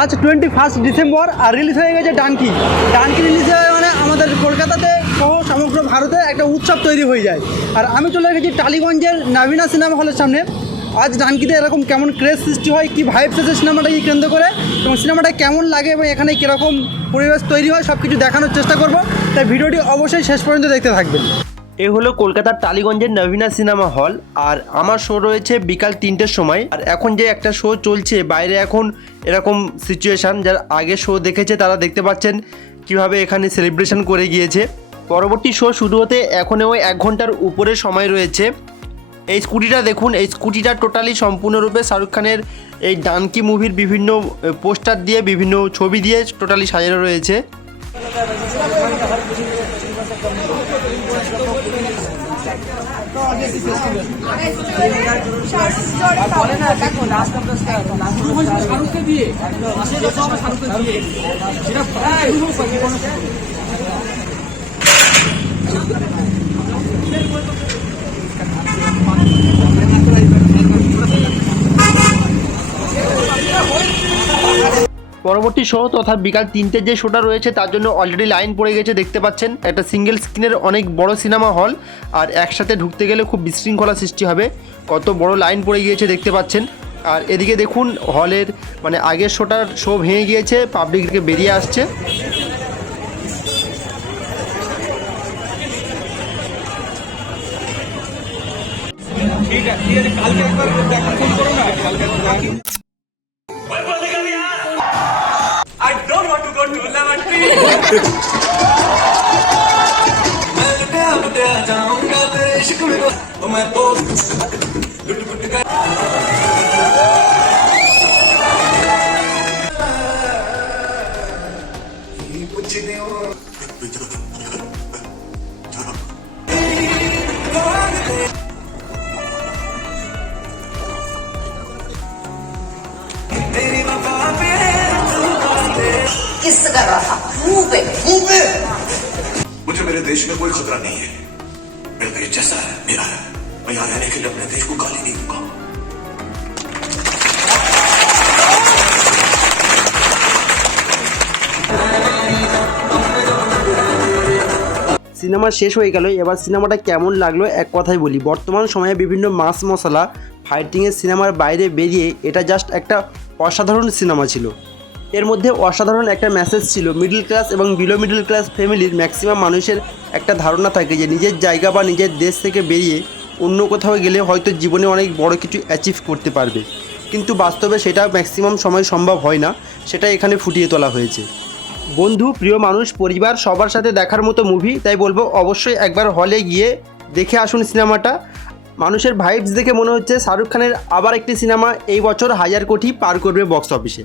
আজ 21 ডিসেম্বর আর রিলিজ হয়ে গেছে ডানকি। ডানকি রিলিজ হয়ে মানে আমাদের কলকাতাতে সহ সমগ্র ভারতে একটা উৎসব তৈরি হয়ে যায়। আর আমি চলে গেছি টালিগঞ্জের নাবিনা সিনেমা হলের সামনে। আজ ডানকিতে এরকম কেমন ক্রেজ সৃষ্টি হয়, কী ভাইবস আছে সিনেমাটাকে কেন্দ্র করে, এবং সিনেমাটা কেমন লাগে এবং এখানে কীরকম পরিবেশ তৈরি হয় সব কিছু দেখানোর চেষ্টা করব। তাই ভিডিওটি অবশ্যই শেষ পর্যন্ত দেখতে থাকবেন। এ হলো কলকাতার টালিগঞ্জের নবীনা সিনেমা হল। আর আমার শো রয়েছে বিকাল 3টের সময়। আর এখন যে একটা শো চলছে বাইরে, এখন এরকম সিচুয়েশান, যারা আগে শো দেখেছে তারা দেখতে পাচ্ছেন কিভাবে এখানে সেলিব্রেশন করে গিয়েছে। পরবর্তী শো শুরু হতে এখনও 1 ঘন্টার উপরে সময় রয়েছে। এই স্কুটিটা দেখুন, এই স্কুটিটা টোটালি সম্পূর্ণরূপে শাহরুখ খানের এই ডানকি মুভির বিভিন্ন পোস্টার দিয়ে, বিভিন্ন ছবি দিয়ে টোটালি সাজানো রয়েছে। পরবর্তী শো তথা বিকাল 3টের যে শোটা রয়েছে তার জন্য অলরেডি লাইন পড়ে গেছে, দেখতে পাচ্ছেন। একটা সিঙ্গেল স্ক্রিনের অনেক বড় সিনেমা হল, আর একসাথে ঢুকতে গেলে খুব বিশৃঙ্খলা সৃষ্টি হবে। কত বড় লাইন পড়ে গিয়েছে দেখতে পাচ্ছেন। আর এদিকে দেখুন হলের মানে আগের শো ভেঙে গিয়েছে, পাবলিককে বেরিয়ে আসছে। I don't want to go to lavatory. मैं लुटा जाऊंगा तेरे इश्क में, ओ मैं तो लुट लुट कर ये कुछ नहीं हो। तेरी वफा पे किस कर रहा था? मुंह पे। मुझे मेरे देश में कोई खतरा नहीं है। मेरा देश जैसा है मेरा है। मैं यहाँ रहने के लिए अपने देश को गाली नहीं दूंगा। সিনেমা শেষ হয়ে গেল, এবার সিনেমাটা কেমন লাগলো এক কথায় বলি। বর্তমান সময়ে বিভিন্ন মাস মশলা ফাইটিংয়ের সিনেমার বাইরে বেরিয়ে এটা জাস্ট একটা অসাধারণ সিনেমা ছিল। এর মধ্যে অসাধারণ একটা মেসেজ ছিল। মিডল ক্লাস এবং বিলো মিডল ক্লাস ফ্যামিলির ম্যাক্সিমাম মানুষের একটা ধারণা থাকে যে নিজের জায়গা বা নিজের দেশ থেকে বেরিয়ে অন্য কোথাও গেলে হয়তো জীবনে অনেক বড় কিছু অ্যাচিভ করতে পারবে, কিন্তু বাস্তবে সেটা ম্যাক্সিমাম সময় সম্ভব হয় না। সেটা এখানে ফুটিয়ে তোলা হয়েছে। বন্ধু, প্রিয় মানুষ, পরিবার সবার সাথে দেখার মতো মুভি। তাই বলবো অবশ্যই একবার হলে গিয়ে দেখে আসুন সিনেমাটা। মানুষের ভাইবস দেখে মনে হচ্ছে শাহরুখ খানের আবার একটি সিনেমা এই বছর 1000 কোটি পার করবে বক্স অফিসে।